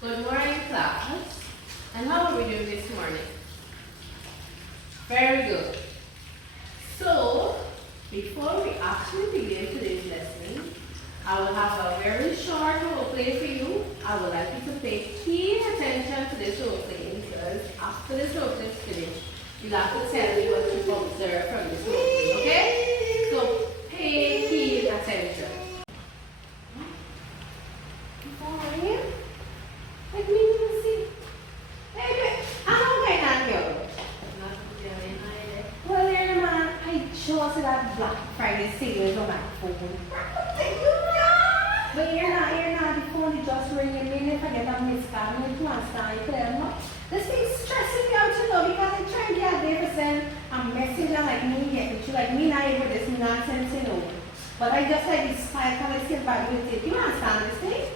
Good morning, class. And how are we doing this morning? Very good. So, before we actually begin today's lesson, I will have a very short role play for you. I would like you to pay keen attention to this role play because after this role play is finished, you'll have to tell me what you've observed from this role play, okay? So, pay keen attention. Sorry. Let me see. Hey, ano kay nanyo? Well, man, I just said that Black Friday sale is on my phone. But you're not, the phone is just ringing me. If I get a missed call, I'm going to answer. This thing's stressing me out, you know, because I'm trying to get there to send a message like me, yet, but you like me not able this nonsense, you know. But I just like this file, can I sit back with it? You understand this thing?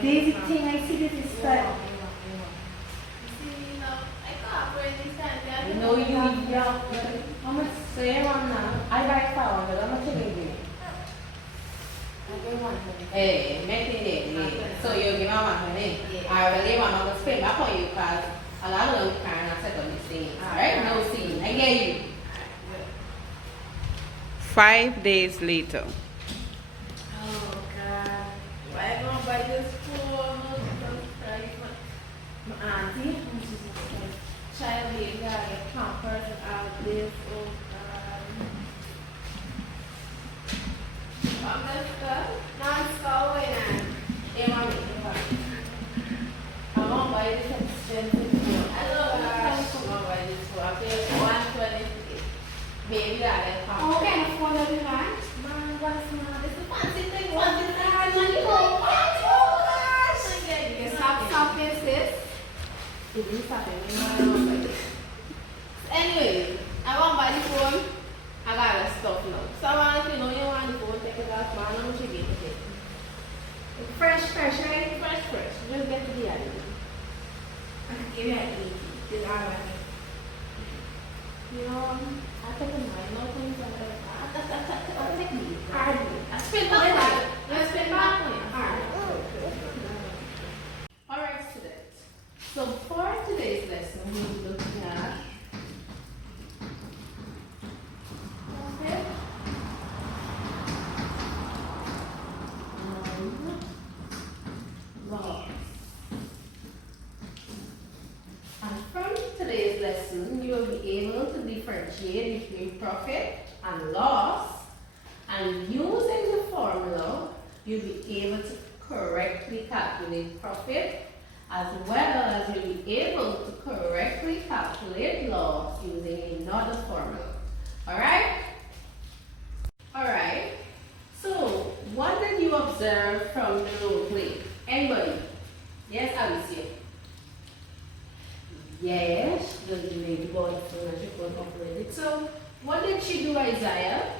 Daisy thing, I see this is style. No, yeah. How much say one now? I buy $5, how much you give me? Hey, make it. So you give me $100. I really want to spend back on you because a lot of them can't set on these things. Alright, no see. I get you. 5 days later. Oh God. Why am I going to buy this phone? My auntie, child baby, got a pampers and all this. Oh God. I'm just non-stop way now. Hey, mommy, I won't buy this expensive phone. I love that. I won't buy this phone. I pay $120. Baby, got a pampers. What kind of phone do you want? Man, what's not? It's a fancy thing. What's this? Stop this, sis. Anyway, I want to buy the phone. I got the stuff now. So I want to know you want the phone, take it off, man. How much you get it? Fresh, right? Fresh. Just get to the other. Give me an 80. This is all right. You know, I take a mind, no things like that. I take me. Hardly. I spend my money. I spend my money. Hardly. Alright, students. So for today's lesson, we'll be looking at loss. And from today's lesson, you will be able to differentiate between profit and loss. And using the formula, you'll be able to correctly calculate profit as well as you'll be able to correctly calculate loss using another formula. Alright? Alright. So, what did you observe from the role play? Anybody? Yes, Alicia? Yes, the lady boy operated. So, what did she do, Isaiah?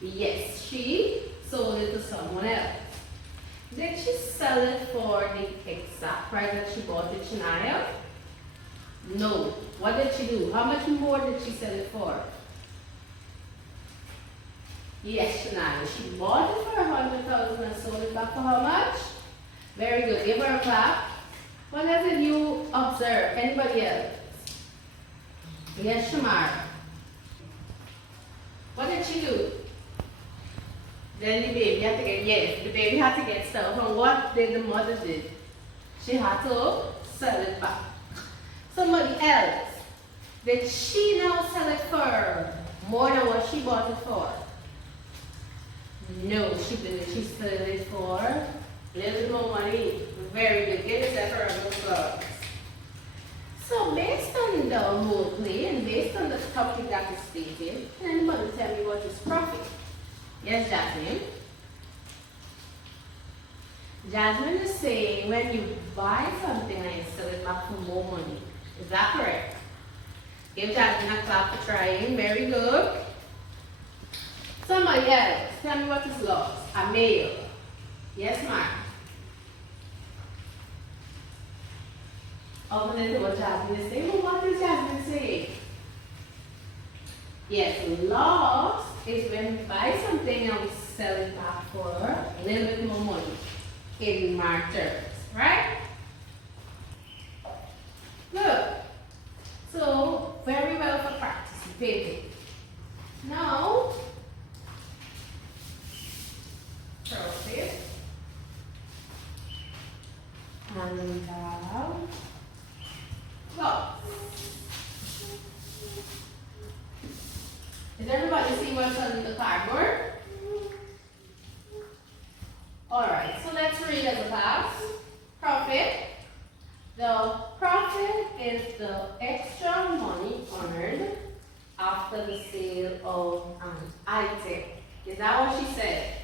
Yes, she sold it to someone else. Did she sell it for the exact price that she bought it, Shania? No. What did she do? How much more did she sell it for? Yes, Shania. She bought it for $100,000 and sold it back for how much? Very good. Give her a clap. What else did you observe? Anybody else? Yes, Shamar. What did she do? Then the baby had to get, yes, the baby had to get stuff. And what did the mother do? She had to sell it back. Somebody else, did she now sell it for more than what she bought it for? No, she didn't. She sold it for a little bit more money. Very good. Give yourself a round of applause. So based on the role play and based on the topic that is stated, can anybody tell me what is profit? Yes, Jasmine. Jasmine is saying when you buy something and you sell it back for more money. Is that correct? Give Jasmine a clap for trying. Very good. Somebody else, tell me what is loss. A male. Yes, ma'am. Opposite to what Jasmine is saying. Well, what is Jasmine saying? Yes, loss is when we buy something and we sell it back for a little bit more money. in mark terms, right? Good. So, very well for participating. Now, profit and loss. Does everybody see what's on the cardboard? Alright, so let's read as a class. Profit. The profit is the extra money earned after the sale of an item. Is that what she said?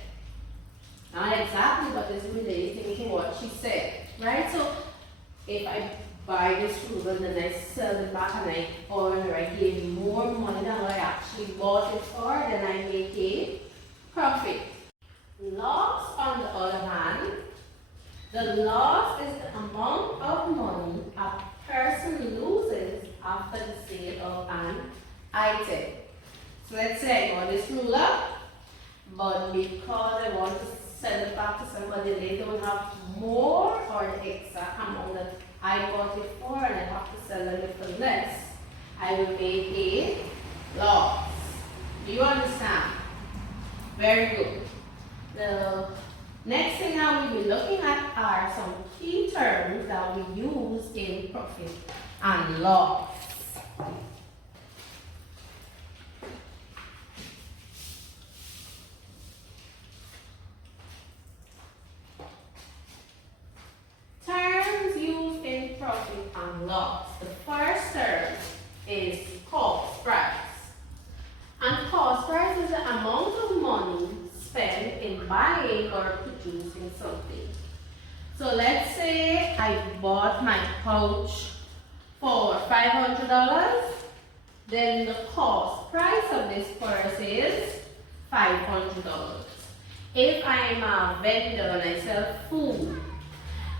Not exactly, but it's relating to what she said. Right? So if I buy this ruler and then I sell it back and I gave more money than what I actually bought it for, then I make a profit. Loss, on the other hand, the loss is the amount of money a person loses after the sale of an item. So let's say I bought this ruler, but because I want to sell it back to somebody, they don't have more or the exact amount that I bought it for, and I have to sell it for less, I will make a loss. Do you understand? Very good. The next thing I will be looking at are some key terms that we use in profit and loss. Terms used in profit and loss. The first term is cost price. And cost price is the amount of money spent in buying or producing something. So let's say I bought my pouch for $500, then the cost price of this purse is $500. If I'm a vendor and I sell food,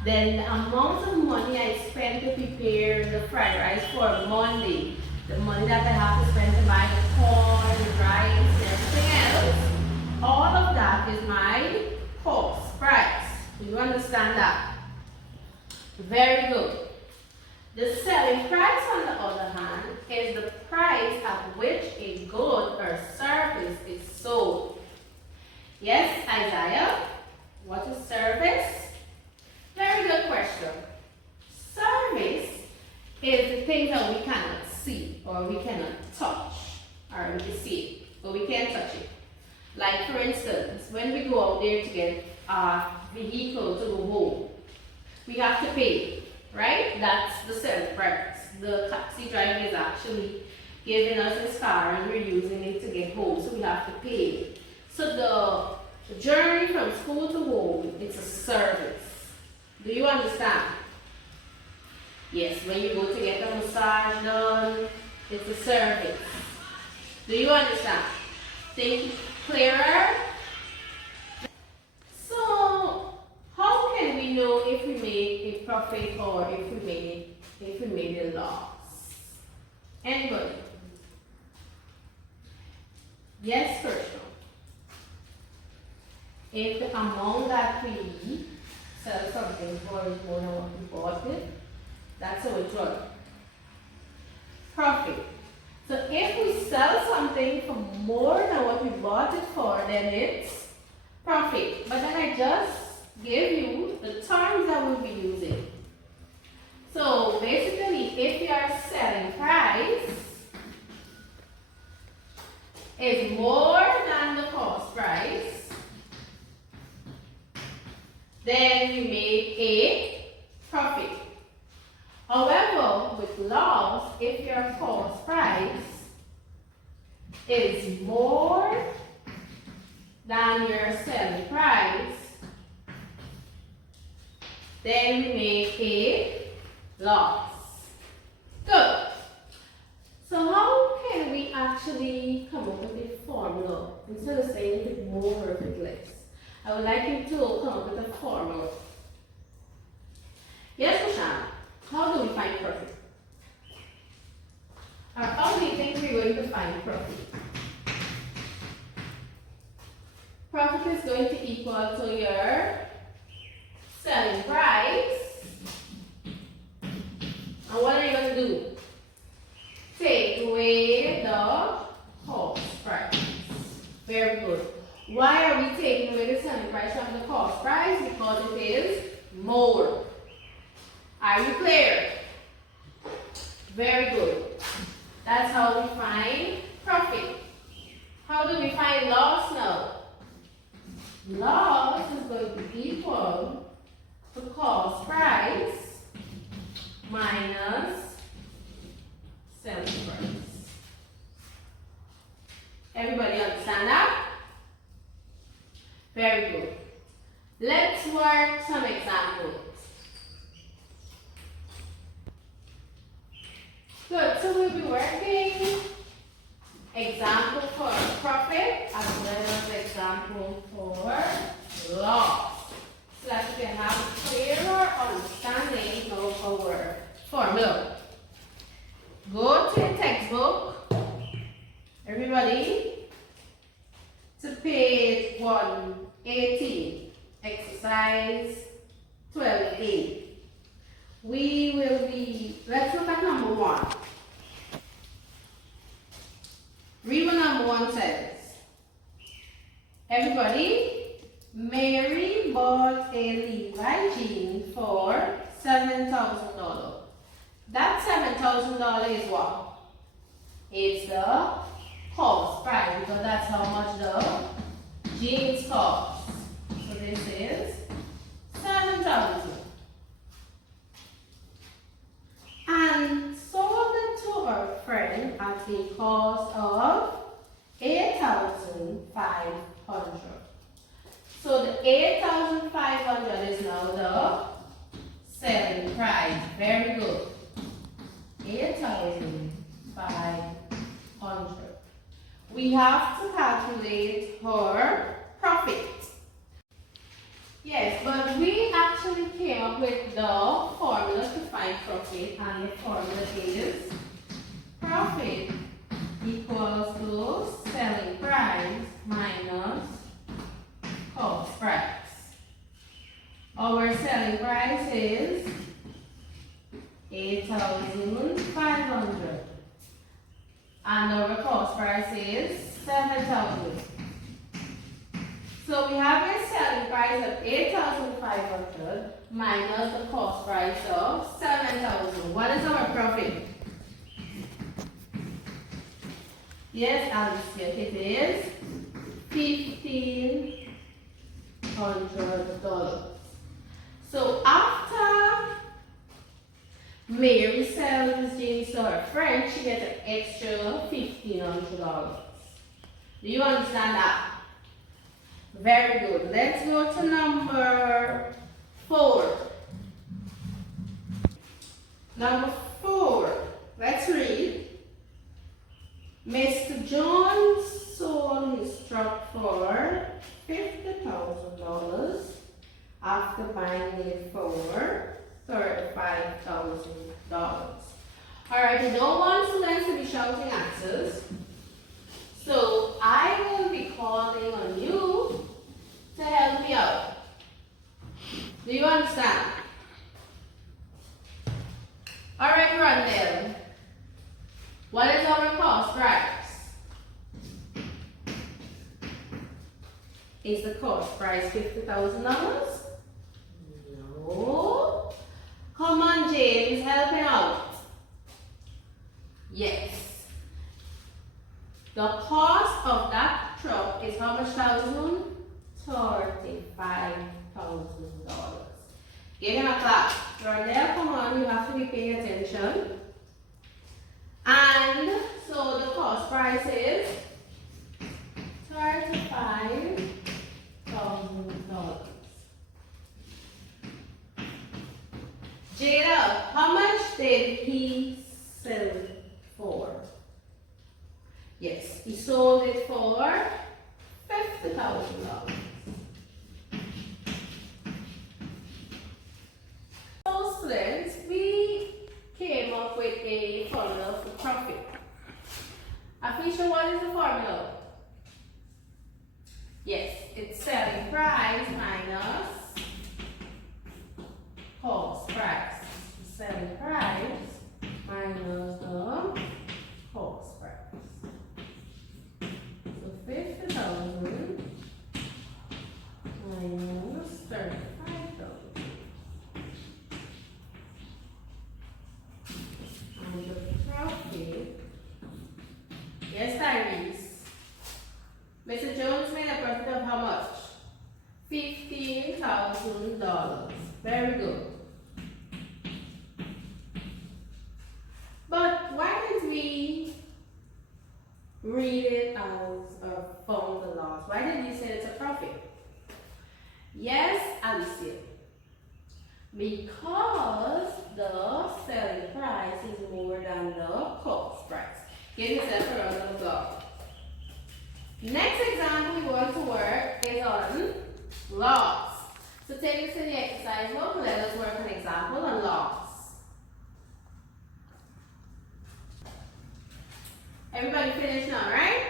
then the amount of money I spend to prepare the fried rice for Monday, the money that I have to spend to buy the corn, the rice, and everything else, all of that is my cost price. Do you understand that? Very good. The selling price, on the other hand, is the price at which a good or service is sold. Yes, Isaiah? What is service? Very good question. Service is the things that we cannot see or we cannot touch. Or we can see it, but we can't touch it. Like for instance, when we go out there to get a vehicle to go home, we have to pay, right? That's the selling price. The taxi driver is actually giving us his car and we're using it to get home, so we have to pay. So the journey from school to home, it's a service. Do you understand? Yes, when you go to get a massage done, it's a service. Do you understand? Think clearer? So, how can we know if we made a profit or if we made a loss? Anybody? Yes, Krishna. If the amount that we sell something for is more than what we bought it, that's how it's run. Profit. So if we sell something for more than what we bought it for, then it's profit. But then I just gave you the terms that we'll be using. So basically, if your selling price is more than the cost price, then you make a profit. However, with loss, if your cost price is more than your selling price, then we make a loss. Good. So how can we actually come up with a formula instead of saying if it's more or if it's less? I would like you to come up with a formula. Yes, Roshan? How do we find profit? Or how do you think we're going to find profit? Profit is going to equal to your cost price because it is more. Are you clear? Very good. That's how we find profit. How do we find loss now? Loss is going to equal to cost price minus selling price. Everybody understand that? Very good. Let's work some examples. Good, so we'll be working example for profit as well as example for loss. So that we can have a clearer understanding of our formula. Go to the textbook, everybody, to page 118, exercise 12A. We will be, let's look at number 1. Read what number 1 says. Everybody, Mary bought a Levi jean for $7,000. That $7,000 is what? It's the cost price because that's how much the jeans cost. So this is 7,000. And sold it to her friend at the cost of 8,500. So the 8,500 is now the selling price. Very good. 8,500. We have to calculate her profit. Yes, but we actually came up with the formula to find profit, and the formula is profit equals to selling price minus cost price. Our selling price is 8,500 and our cost price is 7,000. So we have a selling price of 8,500 minus the cost price of 7,000. What is our profit? Yes, Alicia, it is $1,500. So after Mary sells these jeans to her friend, she gets an extra $1,500. Do you understand that? Very good. Let's go to number 4. Number 4. Let's read. Mr. Jones sold his truck for $50,000 after buying it for $35,000. Alright, we don't want students to be shouting answers. So I will be calling on you to help me out. Do you understand? Alright, Rondell. What is our cost price? Is the cost price $50,000? No. Come on, James, help me out. Yes. The cost of that truck is how much thousand? $35,000. Give him a clap. Rondell, come on, you have to be paying attention. And so the cost price is $35,000. Jada, how much did he sell for? Yes, he sold it for $50,000. So students, we came up with a formula for profit. Afisha, what is the formula? Yes, it's selling price minus cost price. Selling price minus the cost price. So 50,000 minus $2,000. Very good. But why did we read it as found the loss? Why did we say it's a profit? Yes, Alicia. Because the selling price is more than the cost price. Give yourself a round of applause. Next example we want to work is on loss. So take this to the exercise book. Let us work an example on loss. Everybody finished now, right?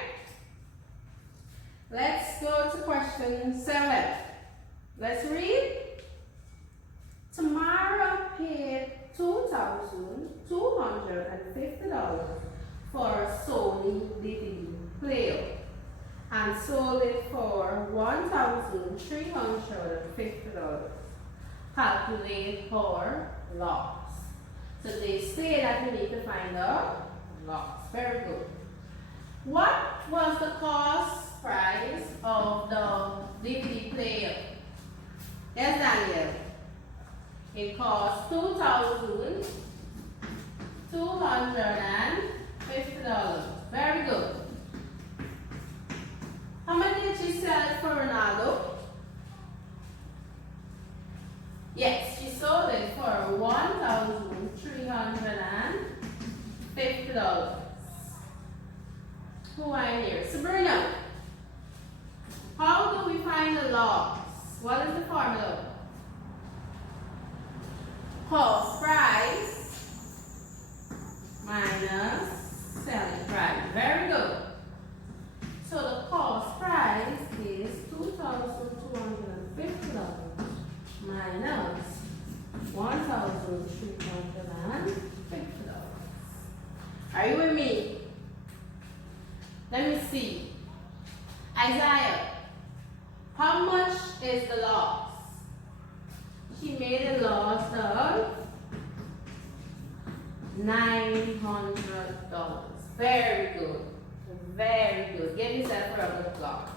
Let's go to question 7. Let's read. Tamara paid $2,250 for a Sony DVD player and sold it for $1,350. Calculate her loss. So they say that we need to find the loss. Very good. What was the cost price of the DVD player? Yes, Daniel. It cost $2,250. Very good. How much did she sell it for, Ronaldo? Yes, she sold it for $1,350. Who are here? Sabrina. How do we find the loss? What is the formula? Cost price minus selling price. Very good. So the cost price is $2,250 minus $1,350. Are you with me? Let me see. Isaiah, how much is the loss? She made a loss of $900. Very good. Very good. Give yourself a round of applause.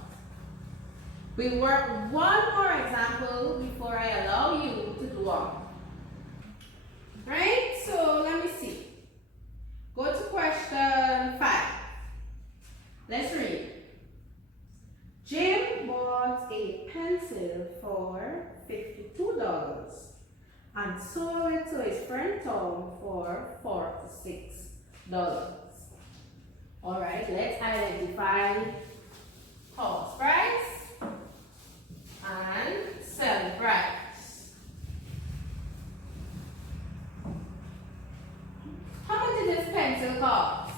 We work one more example before I allow you to do on. Right? So let me see. Go to question 5. Let's read. Jim bought a pencil for $52 and sold it to his friend Tom for $46. Alright, let's identify cost price and selling price. How much did this pencil cost?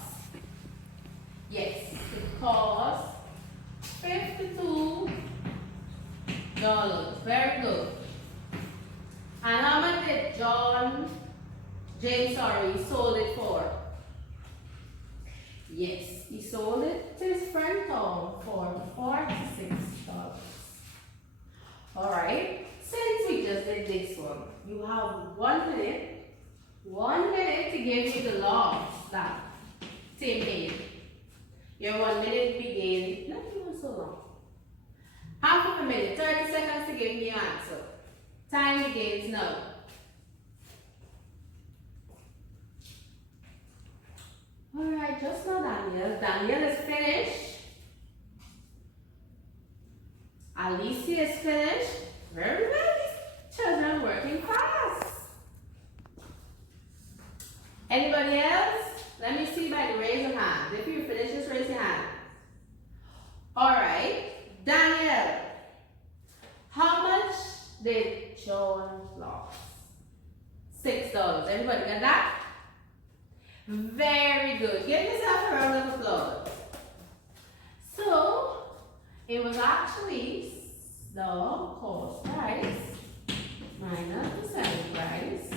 Yes, it cost $52. Very good. And how much did James sold it for? Yes, he sold it to his friend Tom for $46. Alright, since we just did this one, you have 1 minute. 1 minute to give me the loss that Tim made. Your 1 minute begins, not even so long. Half of a minute, 30 seconds to give me your answer. Time begins now. Alright, just now Daniel. Daniel is finished. Alicia is finished. Very well. Children working fast. Anybody else? Let me see by the raise of hand. If you finish, just raise your hand. Alright. Daniel, how much did John lose? $6. Everybody got that? Very good. Give yourself a round of applause. So, it was actually the cost price minus the selling price.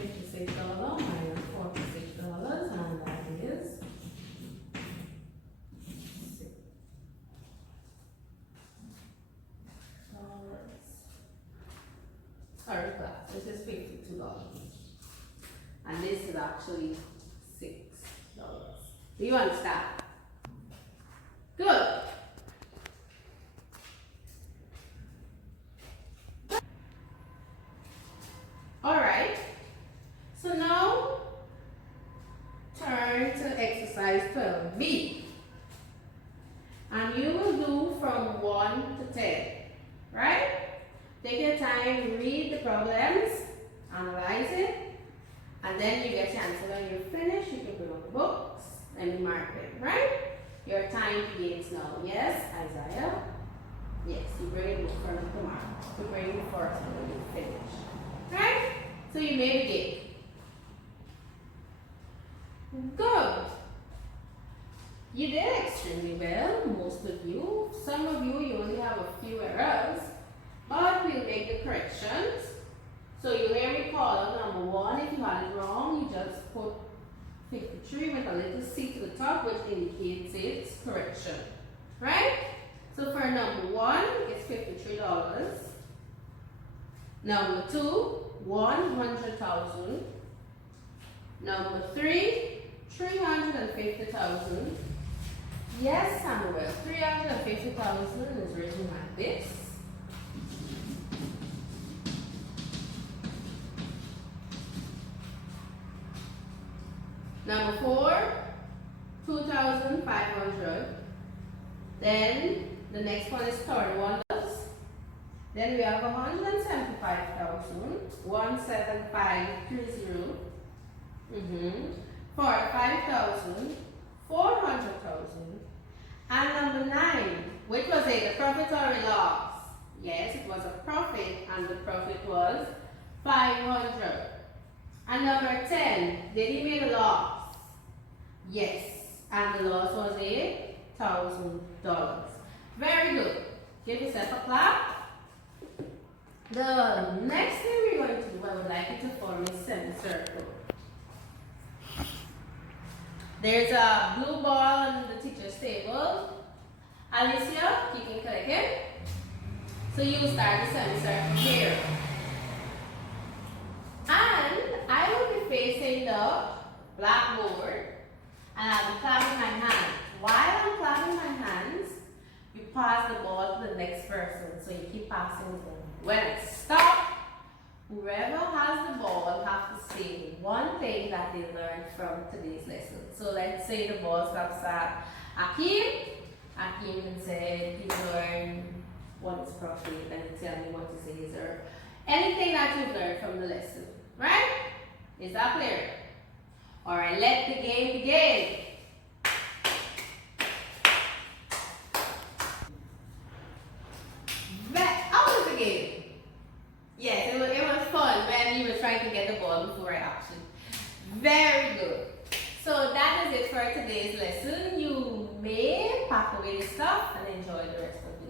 $56 minus $46, and that is sorry class, this is $52. And this is actually $6. Do you understand? Good. time, read the problems, analyze it, and then you get your answer. When you're finished, you can put on the books and mark it, right? Your time begins now. Yes, Isaiah? Yes, you bring it from tomorrow. You bring it first when you finish. Right? So you may begin. Good. You did extremely well, most of you. Some of you, you only have a few errors, but we'll make the corrections. So you may recall number 1, if you had it wrong, you just put 53 with a little C to the top, which indicates its correction. Right? So for number 1, it's $53. Number 2, 100,000. Number 3, 350,000. Yes, Samuel, 350,000 is written like this. Number 4, 2,500. Then the next one is $31. Then we have 175,000, 17530. 45,000, 400,000. And number 9, which was it? The profit or a loss? Yes, it was a profit, and the profit was 500. And number 10, did he make a loss? Yes, and the loss was $1,000. Very good. Give yourself a clap. The next thing we're going to do, I would like you to form a semicircle. There's a blue ball on the teacher's table. Alicia, you can click it. So you start the semicircle here. And I will be facing the blackboard, and I'll be clapping my hands. While I'm clapping my hands, you pass the ball to the next person. So you keep passing it on. When I stop, whoever has the ball have to say one thing that they learned from today's lesson. So let's say the ball stops at Akeem. Akeem can say he learned what is profit, and tell me what it is, or anything that you've learned from the lesson. Right? Is that clear? Alright, let the game begin. How was the game? Yes, it was fun when you were trying to get the ball before action. Very good. So that is it for today's lesson. You may pack away the stuff and enjoy the rest of